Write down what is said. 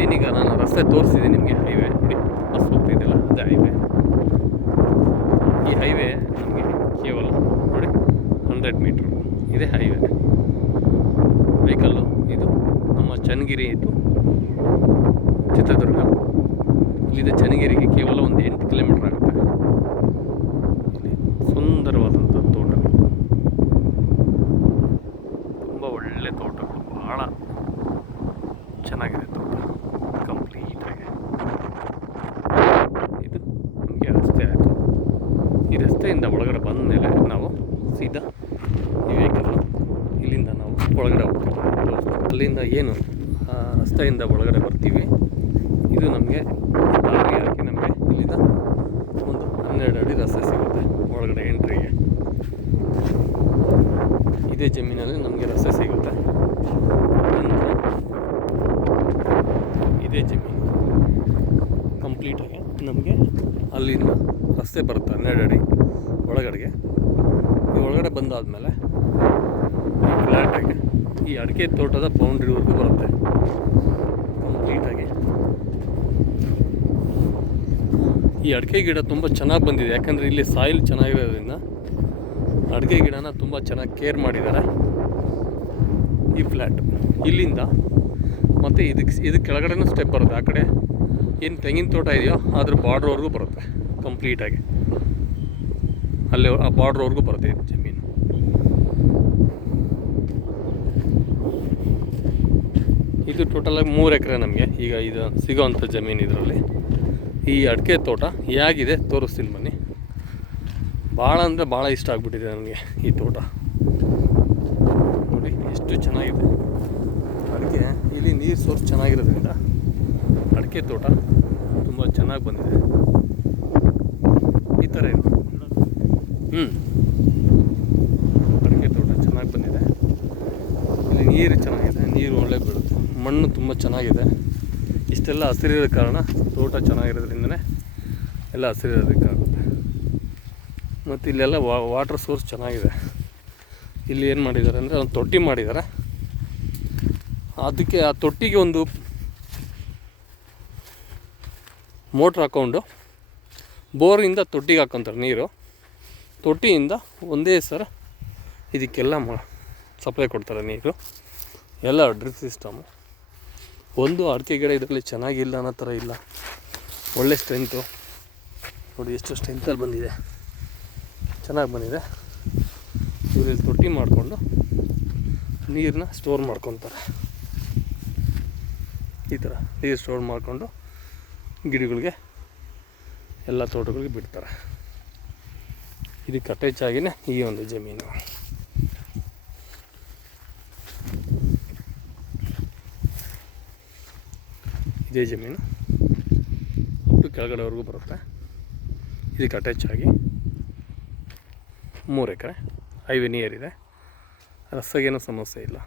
ಇದೇನೀಗ ನಾನು ರಸ್ತೆ ತೋರಿಸಿದ್ದೀನಿ ನಿಮಗೆ. ಹೈವೇ ನೋಡಿ ಬಸ್ ಹೋಗ್ತಾಯಿದ್ದೆಲ್ಲ ಅದೇ ಹೈವೇ. ಈ ಹೈವೇ ನಮಗೆ ಕೇವಲ ನೋಡಿ 100 ಮೀಟ್ರ್ ಇದೆ ಹೈವೇ. ವೆಹಿಕಲ್ಲು ಇದು ನಮ್ಮ ಚನ್ನಗಿರಿ ಇದು ಚಿತ್ರದುರ್ಗ, ಇಲ್ಲಿಂದ ಚನ್ನಗಿರಿಗೆ ಕೇವಲ ಒಂದು 8 ಕಿಲೋಮೀಟ್ರ್ ಆಗುತ್ತೆ. ಇಲ್ಲಿ ಸುಂದರವಾದಂಥ ತೋಟಗಳು, ತುಂಬ ಒಳ್ಳೆ ತೋಟಗಳು, ಭಾಳ ಚೆನ್ನಾಗಿದೆ ತೋಟ ಕಂಪ್ಲೀಟಾಗಿ. ಇದು ನಮಗೆ ರಸ್ತೆ ಆಯಿತು. ಈ ರಸ್ತೆಯಿಂದ ಒಳಗಡೆ ಬಂದ ಮೇಲೆ ನಾವು ಸೀದಾ ಈ ವೆಹಿಕಲ್ಲು ಇಲ್ಲಿಂದ ನಾವು ಒಳಗಡೆ ಹೋಗ್ತೀವಿ. ಅಲ್ಲಿಂದ ಏನು ರಸ್ತೆಯಿಂದ ಒಳಗಡೆ ಬರ್ತೀವಿ, ಇದು ನಮಗೆ ದಾರಿ ಹಾಕಿ ನಮಗೆ ಇಲ್ಲಿಂದ ಒಂದು 12 ಅಡಿ ರಸ್ತೆ ಸಿಗುತ್ತೆ ಒಳಗಡೆ ಎಂಟ್ರಿಗೆ. ಇದೇ ಜಮೀನಲ್ಲಿ ನಮಗೆ ರಸ್ತೆ ಸಿಗುತ್ತೆ. ನಂತರ ಇದೇ ಜಮೀನು ಕಂಪ್ಲೀಟಾಗಿ ನಮಗೆ ಅಲ್ಲಿಂದ ರಸ್ತೆ ಬರುತ್ತೆ 12 ಅಡಿ ಒಳಗಡೆಗೆ. ಈ ಒಳಗಡೆ ಬಂದಾದಮೇಲೆ ಈ ಫ್ಲ್ಯಾಟಾಗಿ ಈ ಅಡಿಕೆ ತೋಟದ ಬೌಂಡ್ರಿವರೆಗೂ ಬರುತ್ತೆ ಕಂಪ್ಲೀಟಾಗಿ. ಈ ಅಡಿಕೆ ಗಿಡ ತುಂಬ ಚೆನ್ನಾಗಿ ಬಂದಿದೆ, ಯಾಕಂದರೆ ಇಲ್ಲಿ ಸಾಯಿಲ್ ಚೆನ್ನಾಗಿರೋದ್ರಿಂದ ಅಡಿಕೆ ಗಿಡನ ತುಂಬ ಚೆನ್ನಾಗಿ ಕೇರ್ ಮಾಡಿದ್ದಾರೆ. ಈ ಫ್ಲ್ಯಾಟ್ ಇಲ್ಲಿಂದ ಮತ್ತು ಇದಕ್ಕೆ ಕೆಳಗಡೆನೂ ಸ್ಟೆಪ್ ಬರುತ್ತೆ. ಆ ಕಡೆ ಏನು ತೆಂಗಿನ ತೋಟ ಇದೆಯೋ ಅದ್ರ ಬಾರ್ಡ್ರ್ವರೆಗೂ ಬರುತ್ತೆ ಕಂಪ್ಲೀಟಾಗಿ. ಅಲ್ಲಿ ಆ ಬಾರ್ಡ್ರ್ವರೆಗೂ ಬರುತ್ತೆ ಇದು ಜಮೀನು. ಇದು ಟೋಟಲಾಗಿ 3 ಎಕರೆ ನಮಗೆ ಈಗ ಇದು ಸಿಗೋವಂಥ ಜಮೀನು. ಇದರಲ್ಲಿ ಈ ಅಡಿಕೆ ತೋಟ ಹೇಗಿದೆ ತೋರಿಸ್ತೀನಿ ಬನ್ನಿ. ಭಾಳ ಅಂದರೆ ಭಾಳ ಇಷ್ಟ ಆಗಿಬಿಟ್ಟಿದೆ ನನಗೆ ಈ ತೋಟ. ನೋಡಿ ಎಷ್ಟು ಚೆನ್ನಾಗಿದೆ ಅಡಿಕೆ. ಇಲ್ಲಿ ನೀರು ಸೋರ್ಸ್ ಚೆನ್ನಾಗಿರೋದ್ರಿಂದ ಅಡಿಕೆ ತೋಟ ತುಂಬ ಚೆನ್ನಾಗಿ ಬಂದಿದೆ. ಈ ಥರ ಇದೆ. ಅಡಿಕೆ ತೋಟ ಚೆನ್ನಾಗಿ ಬಂದಿದೆ. ಇಲ್ಲಿ ನೀರು ಚೆನ್ನಾಗಿದೆ, ನೀರು ಒಳ್ಳೆ ಬೀಳುತ್ತೆ, ಮಣ್ಣು ತುಂಬ ಚೆನ್ನಾಗಿದೆ. ಇಷ್ಟೆಲ್ಲ ಹಸಿರಿರೋ ಕಾರಣ ತೋಟ ಚೆನ್ನಾಗಿರೋದ್ರಿಂದನೇ ಎಲ್ಲ ಹಸಿರಿರೋದಕ್ಕಾಗುತ್ತೆ. ಮತ್ತು ಇಲ್ಲೆಲ್ಲ ವಾಟರ್ ಸೋರ್ಸ್ ಚೆನ್ನಾಗಿದೆ. ಇಲ್ಲಿ ಏನು ಮಾಡಿದ್ದಾರೆ ಅಂದರೆ ಒಂದು ತೊಟ್ಟಿ ಮಾಡಿದ್ದಾರೆ. ಅದಕ್ಕೆ ಆ ತೊಟ್ಟಿಗೆ ಒಂದು ಮೋಟ್ರ್ ಹಾಕ್ಕೊಂಡು ಬೋರಿಂದ ತೊಟ್ಟಿಗೆ ಹಾಕ್ಕೊಂತಾರೆ ನೀರು. ತೊಟ್ಟಿಯಿಂದ ಒಂದೇ ಸರ ಇದಕ್ಕೆಲ್ಲ ಸಪ್ಲೈ ಕೊಡ್ತಾರೆ ನೀರು. ಎಲ್ಲ ಡ್ರಿಪ್ ಸಿಸ್ಟಮು. ಒಂದು ಅಡಿಕೆ ಗಿಡ ಇದರಲ್ಲಿ ಚೆನ್ನಾಗಿಲ್ಲ ಅನ್ನೋ ಥರ ಇಲ್ಲ, ಒಳ್ಳೆ ಸ್ಟ್ರೆಂತು. ನೋಡಿ ಎಷ್ಟು ಸ್ಟ್ರೆಂತಲ್ಲಿ ಬಂದಿದೆ, ಚೆನ್ನಾಗಿ ಬಂದಿದೆ. ಇವರಲ್ಲಿ ತೊಟ್ಟಿ ಮಾಡಿಕೊಂಡು ನೀರನ್ನ ಸ್ಟೋರ್ ಮಾಡ್ಕೊತಾರೆ. ಈ ಥರ ನೀರು ಸ್ಟೋರ್ ಮಾಡಿಕೊಂಡು ಗಿಡಗಳಿಗೆ ಎಲ್ಲ ತೋಟಗಳಿಗೆ ಬಿಡ್ತಾರೆ. ಇದಕ್ಕೆ ಅಟ್ಯಾಚ್ ಆಗಿನೇ ಈ ಒಂದು ಜಮೀನು. ಇದೇ ಜಮೀನು ಅಷ್ಟು ಕೆಳಗಡೆವರೆಗೂ ಬರುತ್ತೆ. ಇದಕ್ಕೆ ಅಟ್ಯಾಚ್ ಆಗಿ 3 ಎಕರೆ ಹೈವೇ ನಿಯರ್ ಇದೆ. ರಸ್ತೆಗೇನೂ ಸಮಸ್ಯೆ ಇಲ್ಲ.